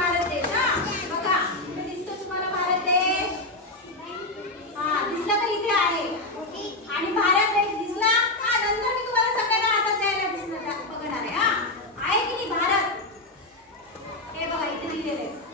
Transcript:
भारत देश. हा बघा इथे दिसतो तुम्हाला भारत देश. हा दिसला का इथे आहे. आणि भारत देश दिसला का नंतर मी तुम्हाला सगळ्यांना हातात द्यायला दिसणार बघणार आहे. हा आहे की नाही भारत. हे बघा इथे लिहिलेलं आहे.